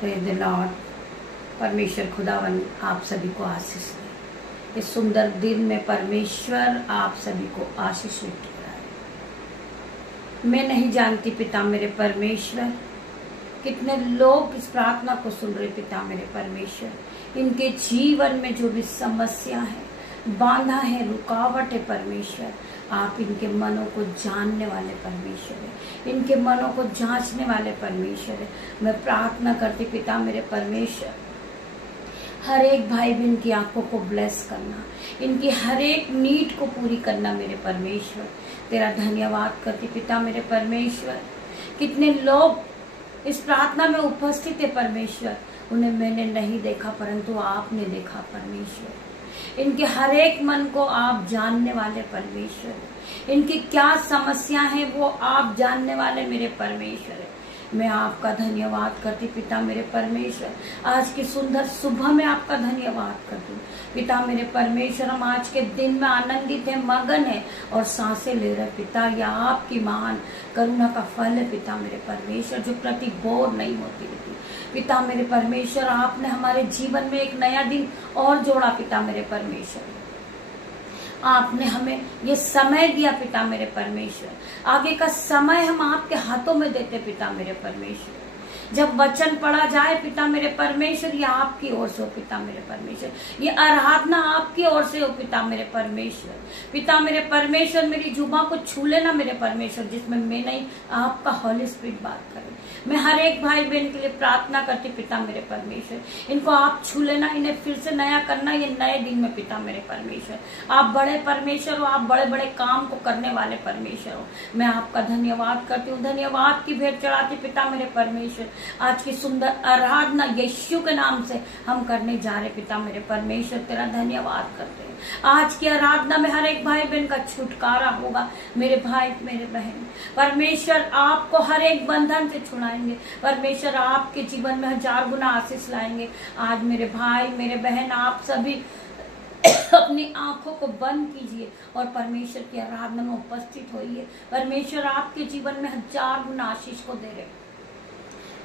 Praise the Lord. परमेश्वर खुदावन आप सभी को आशीष दे। इस सुंदर दिन में परमेश्वर आप सभी को आशीष लेकर आए। मैं नहीं जानती पिता मेरे परमेश्वर कितने लोग इस प्रार्थना को सुन रहे। पिता मेरे परमेश्वर इनके जीवन में जो भी समस्या है, बांधा है, रुकावट है, परमेश्वर आप इनके मनों को जानने वाले परमेश्वर है, इनके मनों को जांचने वाले परमेश्वर है। मैं प्रार्थना करती पिता मेरे परमेश्वर हर एक भाई बहन की आंखों को ब्लेस करना, इनकी हर एक नीड को पूरी करना मेरे परमेश्वर। तेरा धन्यवाद करती पिता मेरे परमेश्वर। कितने लोग इस प्रार्थना में उपस्थित है परमेश्वर, उन्हें मैंने नहीं देखा परंतु आपने देखा परमेश्वर। इनके हर एक मन को आप जानने वाले परमेश्वर, इनकी क्या समस्या है वो आप जानने वाले मेरे परमेश्वर है। मैं आपका धन्यवाद करती पिता मेरे परमेश्वर। आज की सुंदर सुबह में आपका धन्यवाद करती पिता मेरे परमेश्वर। हम आज के दिन में आनंदित है, मगन है और सांसें ले रहे पिता। यह आपकी महान करुणा का फल है पिता मेरे परमेश्वर, जो प्रति बोर नहीं होती रहती पिता मेरे परमेश्वर। आपने हमारे जीवन में एक नया दिन और जोड़ा पिता मेरे परमेश्वर। आपने हमें ये समय दिया पिता मेरे परमेश्वर। आगे का समय हम आपके हाथों में देते पिता मेरे परमेश्वर। जब वचन पढ़ा जाए पिता मेरे परमेश्वर, ये आपकी ओर से हो पिता मेरे परमेश्वर। ये आराधना आपकी ओर से हो पिता मेरे परमेश्वर। पिता मेरे परमेश्वर मेरी जुबान को छू लेना मेरे परमेश्वर, जिसमें मैं नहीं आपका हॉली स्पिरिट बात करे। मैं हर एक भाई बहन के लिए प्रार्थना करती पिता मेरे परमेश्वर। इनको आप छू लेना, इन्हें फिर से नया करना ये नए दिन में पिता मेरे परमेश्वर। आप बड़े परमेश्वर हो, आप बड़े बड़े काम को करने वाले परमेश्वर हो। मैं आपका धन्यवाद करती हूँ, धन्यवाद की भेंट चढ़ाती पिता मेरे परमेश्वर। आज की सुंदर आराधना यीशु के नाम से हम करने जा रहे पिता मेरे परमेश्वर। तेरा धन्यवाद करते हैं। आज की आराधना में हर एक भाई बहन का छुटकारा होगा मेरे भाई मेरे बहन। परमेश्वर आपको हर एक बंधन से छुड़ाएंगे परमेश्वर। आपके जीवन में 1000 गुना आशीष लाएंगे। आज मेरे भाई मेरे बहन आप सभी अपनी आंखों को बंद कीजिए और परमेश्वर की आराधना में उपस्थित होइए। परमेश्वर आपके जीवन में 1000 गुना आशीष को दे रहे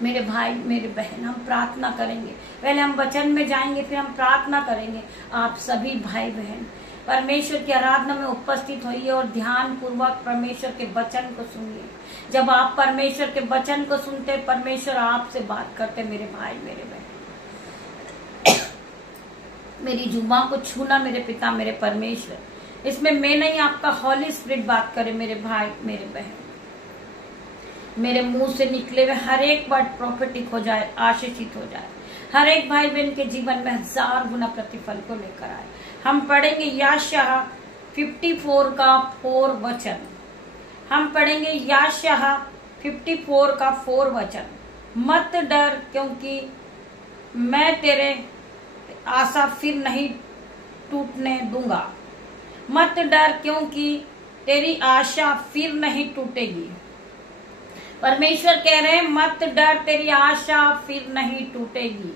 मेरे भाई मेरे बहन। हम प्रार्थना करेंगे, पहले हम वचन में जाएंगे, फिर हम प्रार्थना करेंगे। आप सभी भाई बहन परमेश्वर की आराधना में उपस्थित होइए और ध्यान पूर्वक परमेश्वर के वचन को सुनिए। जब आप परमेश्वर के वचन को सुनते, परमेश्वर आपसे बात करते मेरे भाई मेरे बहन। मेरी जुबान को छूना मेरे पिता मेरे परमेश्वर। इसमें मैं नहीं, आपका हॉली स्पिरिट बात करे मेरे भाई मेरे बहन। मेरे मुंह से निकले हुए हर एक वर्ड प्रॉफिटिक हो जाए, आशीषित हो जाए। हर एक भाई बहन के जीवन में 1000 गुना प्रतिफल को लेकर आए। हम पढ़ेंगे यशायाह 54 का 4 वचन। हम पढ़ेंगे यशायाह 54 का 4 वचन। मत डर क्योंकि मैं तेरे आशा फिर नहीं टूटने दूंगा। मत डर क्योंकि तेरी आशा फिर नहीं टूटेगी। परमेश्वर कह रहे हैं मत डर, तेरी आशा फिर नहीं टूटेगी।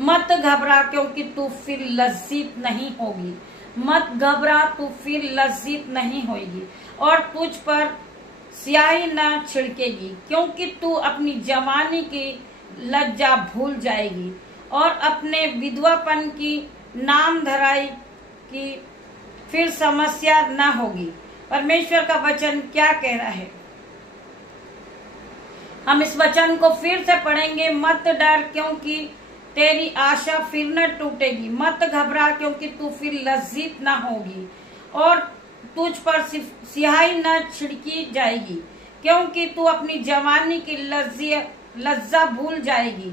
मत घबरा क्योंकि तू फिर लज्जित नहीं होगी। मत घबरा, तू फिर लज्जित नहीं होगी और तुझ पर स्याही न छिड़केगी, क्योंकि तू अपनी जवानी की लज्जा भूल जाएगी और अपने विधवापन की नाम धराई की फिर समस्या न होगी। परमेश्वर का वचन क्या कह रहा है? हम इस वचन को फिर से पढ़ेंगे। मत डर क्योंकि तेरी आशा फिर न टूटेगी। मत घबरा क्योंकि तू फिर लज्जित न होगी और तुझ पर स्याही न छिड़की जाएगी, क्योंकि तू अपनी जवानी की लज्जा भूल जाएगी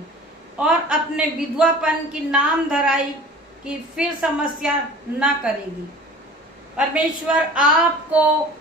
और अपने विधवापन की नाम धराई की फिर समस्या न करेगी। परमेश्वर आपको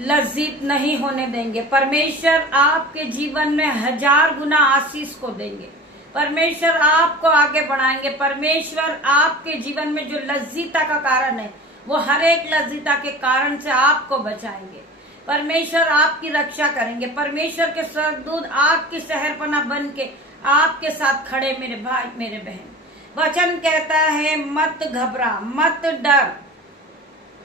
लज्जित नहीं होने देंगे। परमेश्वर आपके जीवन में 1000 गुना आशीष को देंगे। परमेश्वर आपको आगे बढ़ाएंगे। परमेश्वर आपके जीवन में जो लज्जिता का कारण है, वो हर एक लज्जिता के कारण से आपको बचाएंगे। परमेश्वर आपकी रक्षा करेंगे। परमेश्वर के स्वर्गदूत आग की शहरपनाह बन के आपके साथ खड़े मेरे भाई मेरे बहन। वचन कहता है मत घबरा, मत डर,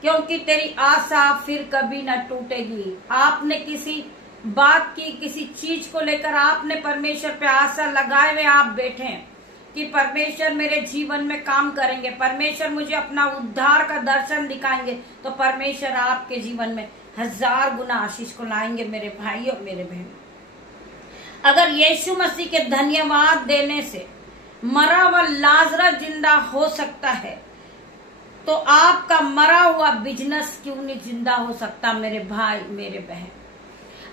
क्योंकि तेरी आशा फिर कभी न टूटेगी। आपने किसी बात की, किसी चीज को लेकर आपने परमेश्वर पे आशा लगाए हुए आप बैठे हैं कि परमेश्वर मेरे जीवन में काम करेंगे, परमेश्वर मुझे अपना उद्धार का दर्शन दिखाएंगे, तो परमेश्वर आपके जीवन में 1000 गुना आशीष को लाएंगे मेरे भाई और मेरे बहन। अगर यीशु मसीह के धन्यवाद देने से मरा हुआ लाजरस जिंदा हो सकता है, तो आपका मरा हुआ बिजनेस क्यों नहीं जिंदा हो सकता मेरे भाई मेरे बहन।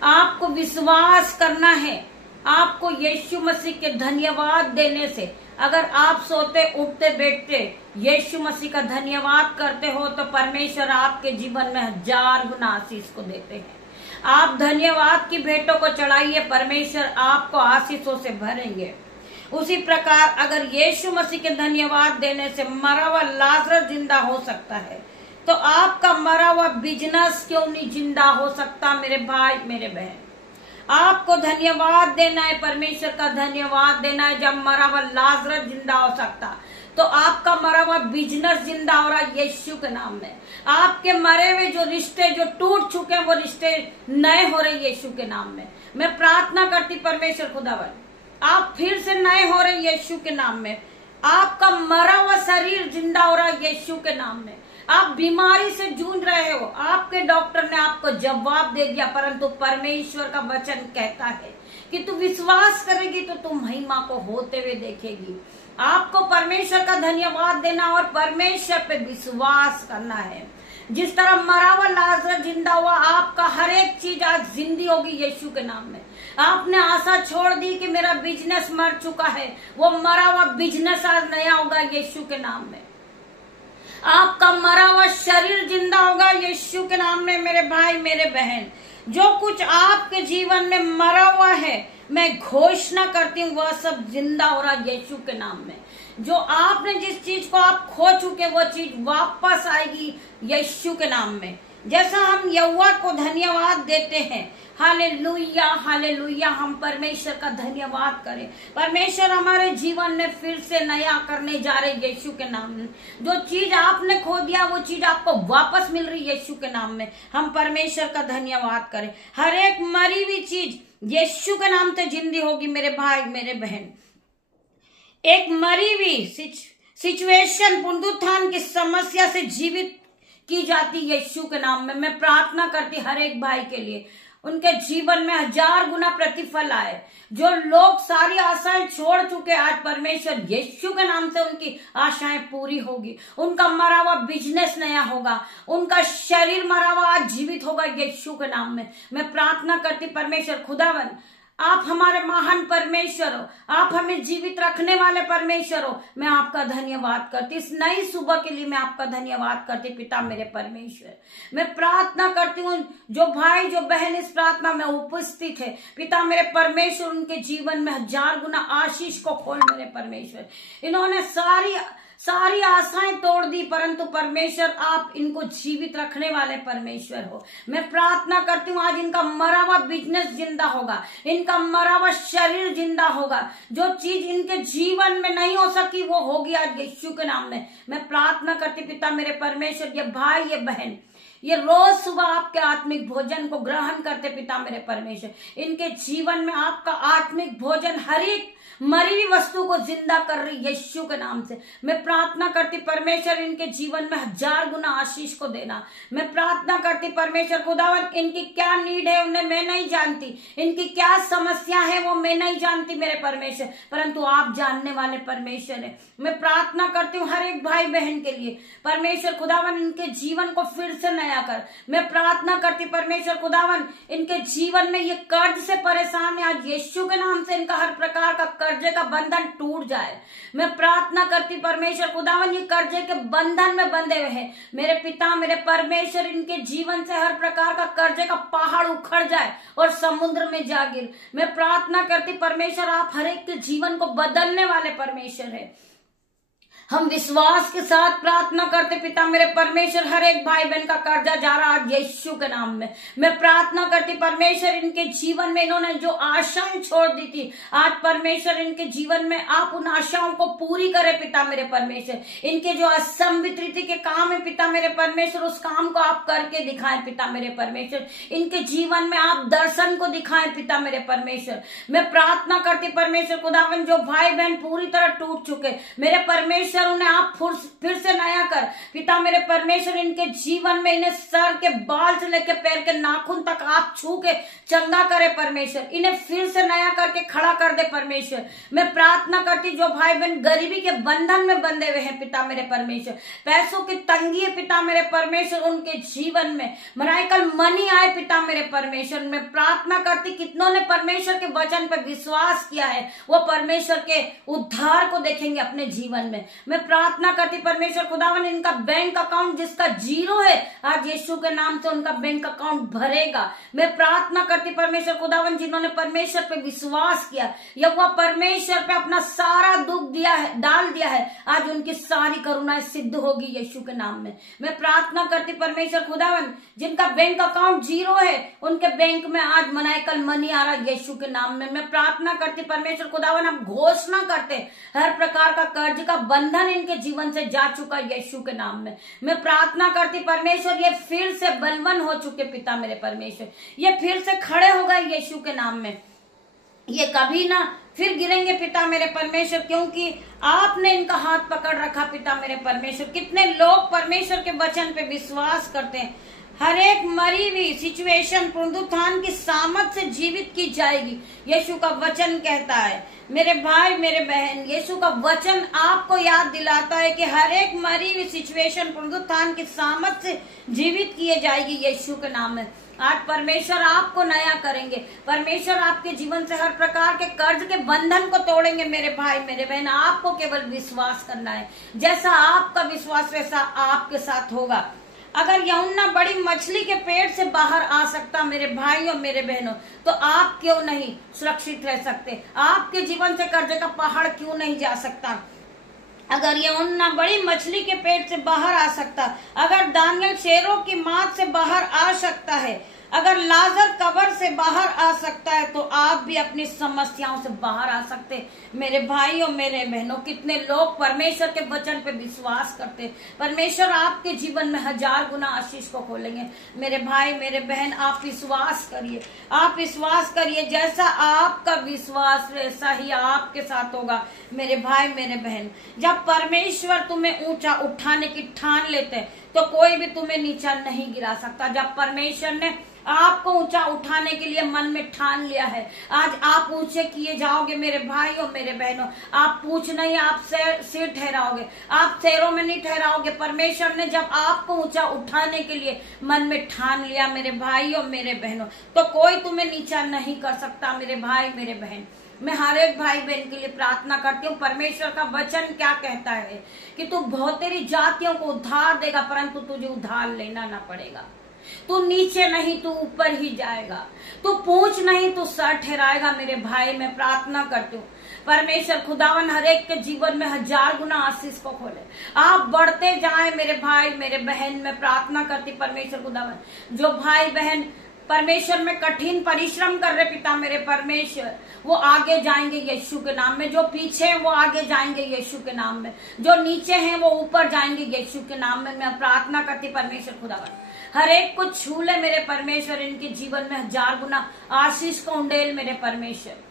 आपको विश्वास करना है, आपको यीशु मसीह के धन्यवाद देने से, अगर आप सोते उठते बैठते यीशु मसीह का धन्यवाद करते हो, तो परमेश्वर आपके जीवन में 1000 गुना आशीष को देते हैं। आप धन्यवाद की भेंटों को चढ़ाइए, परमेश्वर आपको आशीषों से भरेंगे। उसी प्रकार अगर यीशु मसीह के धन्यवाद देने से मरा हुआ लाजरस जिंदा हो सकता है, तो आपका मरा हुआ बिजनेस क्यों नहीं जिंदा हो सकता मेरे भाई मेरे बहन। आपको धन्यवाद देना है, परमेश्वर का धन्यवाद देना है। जब मरा हुआ लाजरस जिंदा हो सकता, तो आपका मरा हुआ बिजनेस जिंदा हो रहा है यीशु के नाम में। आपके मरे हुए जो रिश्ते जो टूट चुके हैं, वो रिश्ते नए हो रहे यीशु के नाम में। मैं प्रार्थना करती परमेश्वर खुदावन, आप फिर से नए हो रहे यीशु के नाम में। आपका मरा हुआ शरीर जिंदा हो रहा है यीशु के नाम में। आप बीमारी से जूझ रहे हो, आपके डॉक्टर ने आपको जवाब दे दिया, परंतु परमेश्वर का वचन कहता है कि तू विश्वास करेगी तो तू महिमा को होते हुए देखेगी। आपको परमेश्वर का धन्यवाद देना और परमेश्वर पे विश्वास करना है। जिस तरह मरा हुआ लाजरस जिंदा हुआ, आपका हर एक चीज आज जिंदी होगी यीशु के नाम में। आपने आशा छोड़ दी कि मेरा बिजनेस मर चुका है, वो मरा हुआ बिजनेस आज नया होगा यीशु के नाम में। आपका मरा हुआ शरीर जिंदा होगा यीशु के नाम में मेरे भाई मेरे बहन। जो कुछ आपके जीवन में मरा हुआ है, मैं घोषणा करती हूँ वह सब जिंदा हो रहा यीशु के नाम में। जो आपने जिस चीज को आप खो चुके, वो चीज वापस आएगी यीशु के नाम में। जैसा हम यहोवा को धन्यवाद देते हैं, हालेलुया हालेलुया, हम परमेश्वर का धन्यवाद करें। परमेश्वर हमारे जीवन में फिर से नया करने जा रहे यीशु के नाम में। जो चीज आपने खो दिया, वो चीज आपको वापस मिल रही यीशु के नाम में। हम परमेश्वर का धन्यवाद करें। हर एक मरी हुई चीज यीशु के नाम से जिंदी होगी मेरे भाई मेरे बहन। एक मरी हुई सिचुएशन पुनरुत्थान की समस्या से जीवित की जाती यीशु के नाम में। मैं प्रार्थना करती हर एक भाई के लिए, उनके जीवन में 1000 गुना प्रतिफल आए। जो लोग सारी आशाएं छोड़ चुके, आज परमेश्वर यीशु के नाम से उनकी आशाएं पूरी होगी। उनका मरा हुआ बिजनेस नया होगा, उनका शरीर मरा हुआ आज जीवित होगा यीशु के नाम में। मैं प्रार्थना करती परमेश्वर खुदावन, आप हमारे महान परमेश्वर हो, आप हमें जीवित रखने वाले परमेश्वर हो। मैं आपका धन्यवाद करती, इस नई सुबह के लिए मैं आपका धन्यवाद करती पिता मेरे परमेश्वर। मैं प्रार्थना करती हूँ जो भाई जो बहन इस प्रार्थना में उपस्थित है, पिता मेरे परमेश्वर, उनके जीवन में 1000 गुना आशीष को खोल मेरे परमेश्वर। इन्होंने सारी आशाएं तोड़ दी, परंतु परमेश्वर आप इनको जीवित रखने वाले परमेश्वर हो। मैं प्रार्थना करती हूँ आज इनका मरा हुआ बिजनेस जिंदा होगा, इनका मरा हुआ शरीर जिंदा होगा। जो चीज इनके जीवन में नहीं हो सकी वो होगी आज यीशु के नाम में। मैं प्रार्थना करती पिता मेरे परमेश्वर, ये भाई ये बहन ये रोज सुबह आपके आत्मिक भोजन को ग्रहण करते पिता मेरे परमेश्वर। इनके जीवन में आपका आत्मिक भोजन हर एक मरी हुई वस्तु को जिंदा कर रही यीशु के नाम से। मैं प्रार्थना करती परमेश्वर इनके जीवन में 1000 गुना आशीष को देना। मैं प्रार्थना करती परमेश्वर खुदावन, इनकी क्या नीड है उन्हें मैं नहीं जानती, इनकी क्या समस्या है वो मैं नहीं जानती मेरे परमेश्वर, परंतु आप जानने वाले परमेश्वर है। मैं प्रार्थना करती हूँ हर एक भाई बहन के लिए, परमेश्वर खुदावन इनके जीवन को फिर से नया कर। मैं प्रार्थना करती परमेश्वर खुदावन, इनके जीवन में ये कर्ज से परेशान है, आज यीशु के नाम से इनका हर प्रकार का कर्जे का बंधन टूट जाए। मैं प्रार्थना करती परमेश्वर खुदावन, ये कर्जे के बंधन में बंधे हुए हैं मेरे पिता मेरे परमेश्वर, इनके जीवन से हर प्रकार का कर्जे का पहाड़ उखड़ जाए और समुद्र में जा गिर। मैं प्रार्थना करती परमेश्वर, आप हर एक के जीवन को बदलने वाले परमेश्वर है। हम विश्वास के साथ प्रार्थना करते पिता मेरे परमेश्वर, हर एक भाई बहन का कर्जा जा रहा आज यीशु के नाम में। मैं प्रार्थना करती परमेश्वर, इनके जीवन में इन्होंने जो आशाएं छोड़ दी थी, आज परमेश्वर इनके जीवन में आप उन आशाओं को पूरी करे पिता मेरे परमेश्वर। इनके जो असंभित रीति के काम है पिता मेरे परमेश्वर, उस काम को आप करके दिखाएं पिता मेरे परमेश्वर। इनके जीवन में आप दर्शन को दिखाएं पिता मेरे परमेश्वर। मैं प्रार्थना करती परमेश्वर खुदावन, जो भाई बहन पूरी तरह टूट चुके मेरे परमेश्वर, उन्हें आप फिर से नया कर पिता मेरे परमेश्वर। इनके जीवन में इन्हें सर के बाल से लेकर पैर के नाखून तक आप छू के चंगा करे परमेश्वर। इन्हें फिर से नया करके खड़ा कर दे परमेश्वर। मैं प्रार्थना करती जो भाई बहन गरीबी के बंधन में बंधे हुए हैं पिता मेरे परमेश्वर, पैसों की तंगी है पिता मेरे परमेश्वर, उनके जीवन में मराइकल मनी आए पिता मेरे परमेश्वर। मैं प्रार्थना करती कितनों ने परमेश्वर के वचन पर विश्वास किया है, वो परमेश्वर के उद्धार को देखेंगे अपने जीवन में। मैं प्रार्थना करती परमेश्वर खुदावन, इनका बैंक अकाउंट जिसका जीरो है, आज यीशु के नाम से उनका बैंक अकाउंट भरेगा। मैं प्रार्थना करती परमेश्वर खुदावन, जिन्होंने परमेश्वर पे विश्वास किया, यहोवा परमेश्वर पे अपना सारा दुख दिया है, डाल दिया है, आज उनकी सारी करुणाएं सिद्ध होगी यीशु के नाम में। मैं प्रार्थना करती परमेश्वर खुदावन, जिनका बैंक अकाउंट जीरो है, उनके बैंक में आज मनाइकल मनी आ रहा यीशु के नाम में। मैं प्रार्थना करती परमेश्वर खुदावन, हम घोषणा करते हर प्रकार का कर्ज का बंधन इनके जीवन से जा चुका यीशु के नाम में। मैं प्रार्थना करती परमेश्वर, ये फिर से बलवान हो चुके पिता मेरे परमेश्वर, ये फिर से खड़े हो गए यीशु के नाम में। ये कभी ना फिर गिरेंगे पिता मेरे परमेश्वर, क्योंकि आपने इनका हाथ पकड़ रखा पिता मेरे परमेश्वर। कितने लोग परमेश्वर के वचन पे विश्वास करते हैं, हर एक मरी हुई सिचुएशन पुनरुत्थान की सामर्थ से जीवित की जाएगी, यीशु का वचन कहता है। मेरे भाई मेरे बहन, यीशु का वचन आपको याद दिलाता है कि हर एक मरी हुई सिचुएशन पुनरुत्थान की सामर्थ से जीवित किए जाएगी यीशु के नाम में। आज परमेश्वर आपको नया करेंगे, परमेश्वर आपके जीवन से हर प्रकार के कर्ज के बंधन को तोड़ेंगे मेरे भाई मेरे बहन। आपको केवल विश्वास करना है, जैसा आपका विश्वास वैसा आपके साथ होगा। अगर यूहन्ना बड़ी मछली के पेट से बाहर आ सकता मेरे भाइयों मेरे बहनों, तो आप क्यों नहीं सुरक्षित रह सकते? आपके जीवन से कर्ज का पहाड़ क्यों नहीं जा सकता? अगर यूहन्ना बड़ी मछली के पेट से बाहर आ सकता, अगर दानियल शेरों की मांद से बाहर आ सकता है, अगर लाजर कब्र से बाहर आ सकता है, तो आप भी अपनी समस्याओं से बाहर आ सकते। मेरे भाइयों मेरे बहनों, कितने लोग परमेश्वर के वचन पे विश्वास करते, परमेश्वर आपके जीवन में 1000 गुना आशीष को खोलेंगे। मेरे भाई मेरे बहन, आप विश्वास करिए, आप विश्वास करिए, जैसा आपका विश्वास वैसा ही आपके साथ होगा। मेरे भाई मेरे बहन, जब परमेश्वर तुम्हें ऊंचा उठाने की ठान लेते, तो कोई भी तुम्हें नीचा नहीं गिरा सकता। जब परमेश्वर ने आपको ऊंचा उठाने के लिए मन में ठान लिया है, आज आप ऊंचे किए जाओगे मेरे भाइयों मेरे बहनों। आप पूछ नहीं, आप सिर ठहराओगे, आप पैरों में नहीं ठहराओगे। परमेश्वर ने जब आपको ऊंचा उठाने के लिए मन में ठान लिया मेरे भाइयों मेरे बहनों, तो कोई तुम्हें नीचा नहीं कर सकता मेरे भाई मेरे बहन। मैं हर एक भाई बहन के लिए प्रार्थना करती हूँ। परमेश्वर का वचन क्या कहता है कि तू बहुत तेरी जातियों को उद्धार देगा, परंतु तुझे उद्धार लेना ना पड़ेगा। तू नीचे नहीं, तू ऊपर ही जाएगा। तू पूछ नहीं, तू सर ठहराएगा। मेरे भाई, मैं प्रार्थना करती हूँ परमेश्वर खुदावन हर एक के जीवन में 1000 गुना आशीष को खोले, आप बढ़ते जाए मेरे भाई मेरे बहन। मैं प्रार्थना करती परमेश्वर खुदावन, जो भाई बहन परमेश्वर में कठिन परिश्रम कर रहे पिता मेरे परमेश्वर, वो आगे जाएंगे यीशु के नाम में। जो पीछे हैं वो आगे जाएंगे यीशु के नाम में। जो नीचे हैं वो ऊपर जाएंगे यीशु के नाम में। मैं प्रार्थना करती परमेश्वर खुदावन हर एक को छू ले मेरे परमेश्वर, इनके जीवन में 1000 गुना आशीष को उंडेल मेरे परमेश्वर।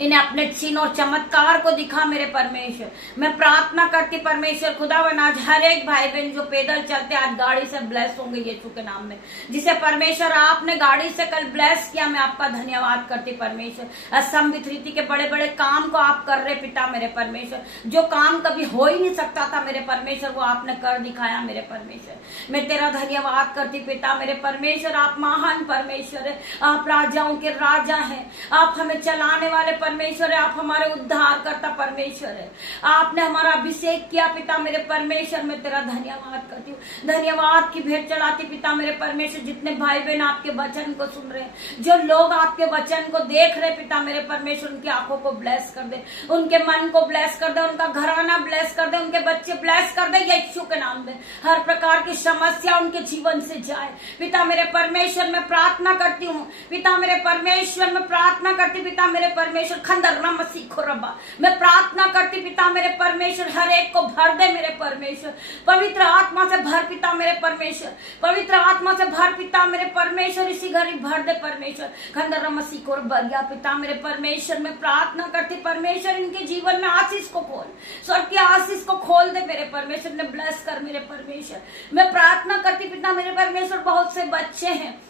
इन्हें अपने चिन्ह और चमत्कार को दिखा मेरे परमेश्वर। मैं प्रार्थना करती परमेश्वर खुदावन, आज हर एक भाई बहन जो पैदल चलते आज गाड़ी से ब्लेस होंगे यीशु के नाम में। जिसे परमेश्वर आपने गाड़ी से कल ब्लेस किया, मैं आपका धन्यवाद करती परमेश्वर। असंभित रीति के बड़े बड़े काम को आप कर रहे पिता मेरे परमेश्वर। जो काम कभी हो ही नहीं सकता था मेरे परमेश्वर, वो आपने कर दिखाया मेरे परमेश्वर। मैं तेरा धन्यवाद करती पिता मेरे परमेश्वर। आप महान परमेश्वर है, आप राजाओं के राजा हैं, आप हमें चलाने वाले मेरे परमेश्वर है, आप हमारे उद्धार करता परमेश्वर है। आपने हमारा अभिषेक किया पिता मेरे परमेश्वर, मैं तेरा धन्यवाद करती हूँ। धन्यवाद की भेंट चढ़ाती पिता मेरे परमेश्वर। जितने भाई बहन आपके वचन को सुन रहे हैं, जो लोग आपके वचन को देख रहे पिता मेरे परमेश्वर, उनकी आंखों को ब्लेस कर दे, उनके मन को ब्लेस कर दे, उनका घराना ब्लेस कर दे, उनके बच्चे ब्लेस कर दे यीशु के नाम में। हर प्रकार की समस्या उनके जीवन से जाए पिता मेरे परमेश्वर। मैं प्रार्थना करती हूँ पिता मेरे परमेश्वर, मैं प्रार्थना करती पिता मेरे परमेश्वर, खंदर रम सीखो रब्बा, मैं प्रार्थना करती पिता मेरे परमेश्वर, हर एक को भर दे मेरे परमेश्वर, पवित्र आत्मा से भर पिता मेरे परमेश्वर, पवित्र आत्मा से भर पिता मेरे परमेश्वर, इसी घड़ी भर दे परमेश्वर, खंदर रम सीखो रब्बा पिता मेरे परमेश्वर। मैं प्रार्थना करती परमेश्वर, इनके जीवन में आशीष को खोल, स्वर्ग की आशीष को खोल दे मेरे परमेश्वर, ने ब्लेस कर मेरे परमेश्वर। मैं प्रार्थना करती पिता मेरे परमेश्वर, बहुत से बच्चे हैं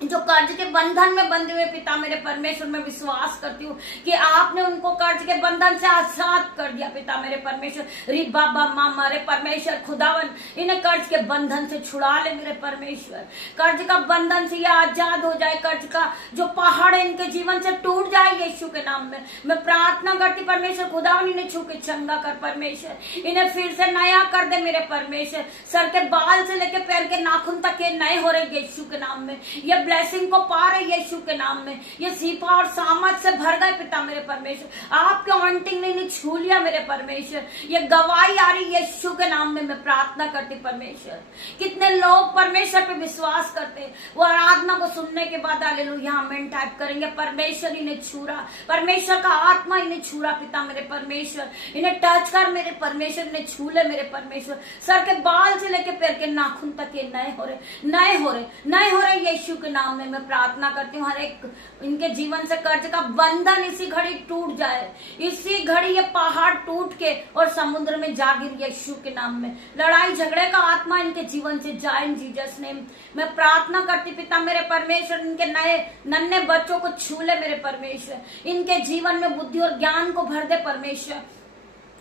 जो कर्ज के बंधन में बंधे हुए पिता मेरे परमेश्वर। मैं विश्वास करती हूँ कि आपने उनको कर्ज के बंधन से आजाद कर दिया पिता मेरे परमेश्वर। री बाबा माँ मारे परमेश्वर खुदावन, इन्हें कर्ज के बंधन से छुड़ा ले मेरे परमेश्वर, कर्ज का बंधन से ये आजाद हो जाए, कर्ज का जो पहाड़ है इनके जीवन से टूट जाए यीशु के नाम में। मैं प्रार्थना करती परमेश्वर खुदावन, इन्हें छू के चंगा कर परमेश्वर, इन्हें फिर से नया कर दे मेरे परमेश्वर। सर के बाल से लेके पैर के नाखून तक ये नए हो रहे यीशु के नाम में। ये ब्लेसिंग को पा रहे यीशु के नाम में। ये सीपा और सामर्थ से भर गए पिता मेरे परमेश्वर, आपके ऑइंटिंग ने इन्हें छू लिया मेरे परमेश्वर। ये गवाही आ रही यीशु के नाम में। मैं प्रार्थना करती परमेश्वर, कितने लोग परमेश्वर पे विश्वास करते, वो आराधना को सुनने के बाद हालेलुया आमीन टाइप करेंगे। परमेश्वर इन्हें छू रहा, परमेश्वर का आत्मा इन्हें छू रहा पिता मेरे परमेश्वर, इन्हें टच कर मेरे परमेश्वर, इन्हें छू ले मेरे परमेश्वर। सर के बाल से लेके पैर के नाखून तक ये नए हो रहे, नए हो रहे, नए हो रहे यीशु के नाम में। मैं प्रार्थना करती हूँ हर एक इनके जीवन से कर्ज का बंधन इसी घड़ी टूट जाए, इसी घड़ी ये पहाड़ टूट के और समुद्र में जा गिर यीशु के नाम में। लड़ाई झगड़े का आत्मा इनके जीवन से जाए इन जीसस नेम। मैं प्रार्थना करती पिता मेरे परमेश्वर, इनके नए नन्हे बच्चों को छू ले मेरे परमेश्वर, इनके जीवन में बुद्धि और ज्ञान को भर दे परमेश्वर,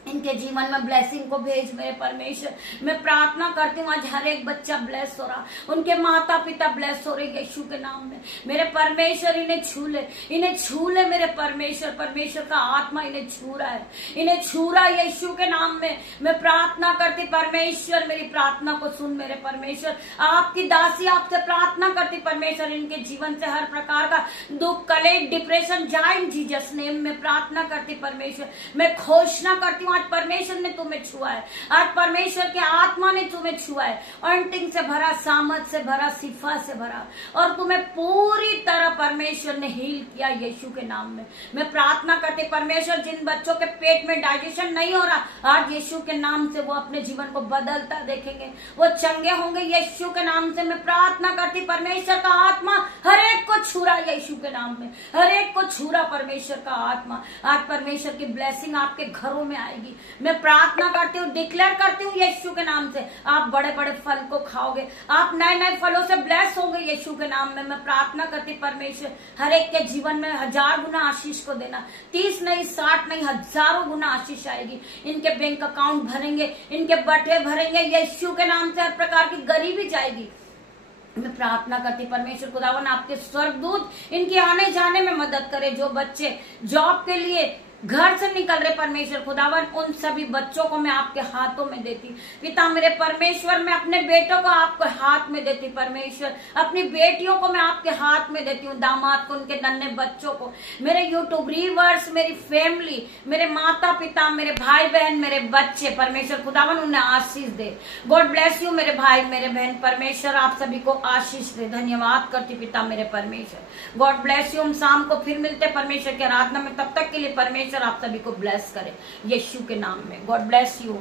इनके जीवन में ब्लेसिंग को भेज मेरे परमेश्वर। मैं प्रार्थना करती हूँ आज हर एक बच्चा ब्लेस हो रहा, उनके माता पिता ब्लेस हो रहे यीशु के नाम में। मेरे परमेश्वर इन्हें छू ले, इन्हें छू ले मेरे परमेश्वर, परमेश्वर का आत्मा इन्हें छू रहा है, इन्हें छू रहा है यीशु के नाम में। मैं प्रार्थना करती परमेश्वर, मेरी प्रार्थना को सुन मेरे परमेश्वर। आपकी दासी आपसे प्रार्थना करती परमेश्वर, इनके जीवन से हर प्रकार का दुख कलेश डिप्रेशन जाए इन जीसस नेम में। प्रार्थना करती परमेश्वर, मैं घोषणा करती हूँ आज परमेश्वर ने तुम्हें छुआ है, आज परमेश्वर के आत्मा ने तुम्हें छुआ है, ऑइंटिंग से भरा, सामर्थ से भरा, शिफा से भरा, और तुम्हें पूरी तरह परमेश्वर ने हील किया यीशु के नाम में। मैं प्रार्थना करती परमेश्वर, जिन बच्चों के पेट में डाइजेशन नहीं हो रहा, आज यीशु के नाम से वो अपने जीवन को बदलता देखेंगे, वो चंगे होंगे यीशु के नाम से। मैं प्रार्थना करती परमेश्वर का आत्मा हर एक को छू रहा यीशु के नाम में, हर एक को छू रहा परमेश्वर का आत्मा। आज परमेश्वर की ब्लेसिंग आपके घरों में आएगी। मैं प्रार्थना करती हूँ, डिक्लेयर करती हूँ यीशु के नाम से, आप बड़े बड़े फल को खाओगे, आप नए नए फलों से ब्लेस होंगे यीशु के नाम में। मैं प्रार्थना करती परमेश्वर, हर एक के जीवन में 1000 गुना आशीष को देना, 30 नहीं 60 नहीं, हजारों गुना आशीष आएगी। इनके बैंक अकाउंट भरेंगे, इनके बटे भरेंगे यीशु के नाम से, हर प्रकार की गरीबी जाएगी। मैं प्रार्थना करती परमेश्वर खुदावन, आपके स्वर्गदूत इनके आने जाने में मदद करे। जो बच्चे जॉब के लिए घर से निकल रहे परमेश्वर खुदावन, उन सभी बच्चों को मैं आपके हाथों में देती पिता मेरे परमेश्वर। मैं अपने बेटों को आपके हाथ में देती परमेश्वर, अपनी बेटियों को मैं आपके हाथ में देती हूँ, दामाद को, उनके नन्हे बच्चों को, मेरे यूट्यूब व्यूअर्स, मेरी फैमिली, मेरे माता पिता, मेरे भाई बहन, मेरे बच्चे, परमेश्वर खुदावन उन्हें आशीष दे। गॉड ब्लेस यू मेरे भाई मेरे बहन, परमेश्वर आप सभी को आशीष दे। धन्यवाद करती पिता मेरे परमेश्वर, गॉड ब्लेस यू। हम शाम को फिर मिलते परमेश्वर की आराधना में, तब तक के लिए परमेश्वर आप सभी को ब्लेस करे यीशु के नाम में। God bless you.